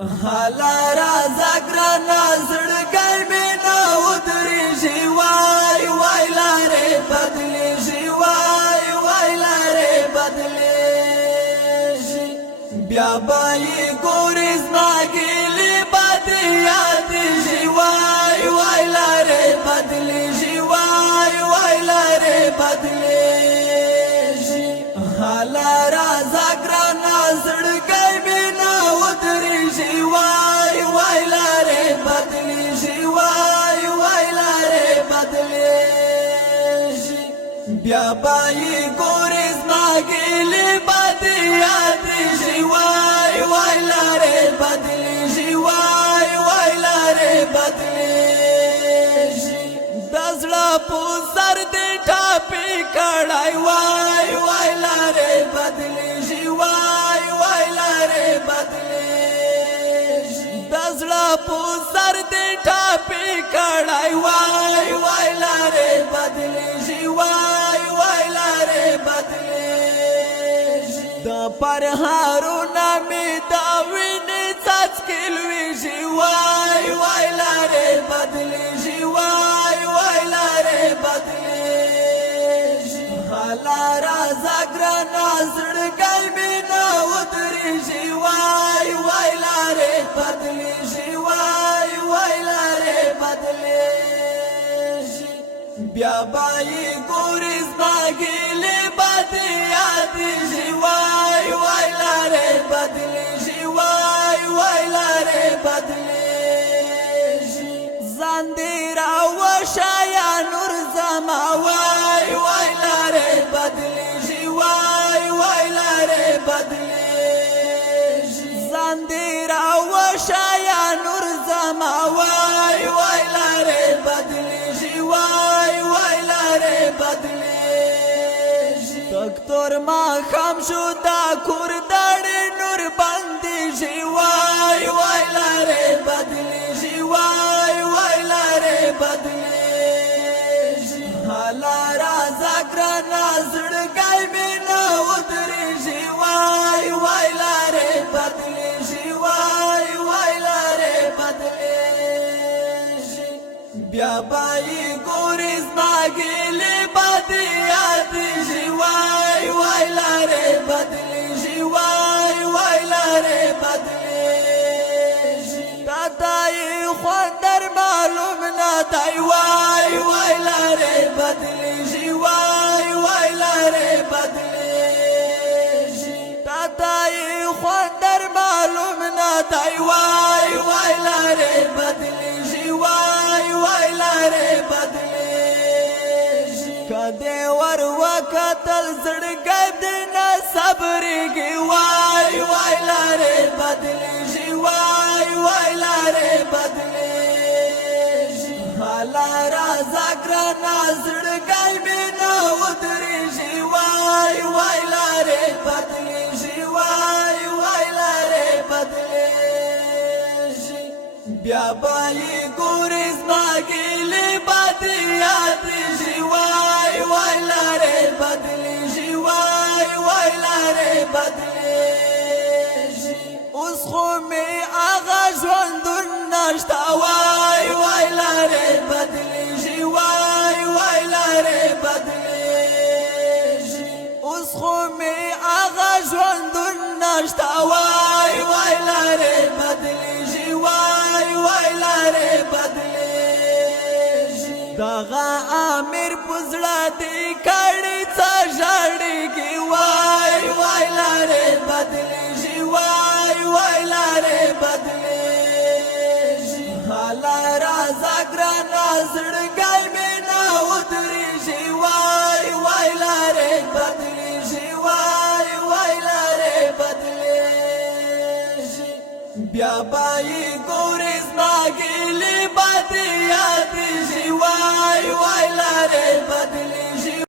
حالا رازا گرانا زړګی مې نه ودرېږي وای وای لارې بدلېږي وای وای لارې بدلېږي بیا به یې ګورې زما ګیلې بدې یادېږي وای وای لارې بدلېږي وای وای لارې بدلېږي حالا رازا گرانا زړګی مې نه ودرېږي وای وای لارې بدلېږي وای وای لارې بدلېږي بیا به یې ګورې زما ګیلې بدې یادېږي وای وای لارې بدلېږي وای وای لارې بدلېږي د زړه په سر دې ټاپې کړی وای وای لارې بدلېږي وای وای لارې بدلېږي د زړه په سر دې ټاپې کړی وای وای لارې بدلېږي وای وای لارې بدلېږي د پرهارونه مې د وینې څاڅکي لویږي وای وای لارې بدلېږي وای وای لارې بدلېږي حالا رازا ګرانا زړګی مې نه ودرېږي وای وای لارې بدلېږي وای وای لارې بدلېږي بیا به یې ګورې زما ګیلې بدې یادېږي وای وای لارې بدلېږي وای وای لارې بدلېږي ځان دې راوشه یا نور زما وای وای لارې بدلېږي وای وای لارې بدلېږي ځان دې راوشه یا نور زما وای وای لارې بدلېږي وای وای لارې بدلېږي دکتور ماښام شو دا کور دړې نور بندېږي وای وای لارې بدلېږي وای وای لارې بدلېږي حالا رازا ګرانا زړګی مې نه ودرېږي وای وای لارې بدلېږي وای وای لارې بدلېږي بیا به یې ګورې زما ګیلې بدې یادېږي وای وای لارې بدلېږي وای وای لارې بدلېږي تا یې خوندر معلوم نه دی وای وای لارې بدلېږي وای وای لارې بدلېږي تا یې خوندر معلوم نه دی وای وای لارې بدلېږي وای وای لارې بدلېږي کدی ور وکتل زړګی دې نه صبرېږي وای وای لارې بدلېږي وای وای لارې بدلېږي حالا رازا ګرانا زړګی مې نه ودرېږي وای وای لارې بدلېږي وای وای لارې بدلېږي بیا به یې ګورې زما ګیلې بدې یادېږي وای وای لارې بدلېږي وای وای لارې بدلېږي اوس خو مې هغه ژوندون نشته وای وای لارې بدلېږي وای وای لارې بدلېږي اوس خو مې هغه ژوندون نشته وای وای لارې بدلېږي وای وای لارې بدلېږي دغه امیر په زړه دې کړي څه ژړېږي وای وای لارې بدلېږي وای وای لارې بدلېږي حالا رازا ګرانا زړګی مې نه ودرېږي وای وای لارې بدلېږي وای وای لارې بدلېږي بیا به یې ګورې زما ګیلې بدې یادېږي وای وای لارې بدلېږي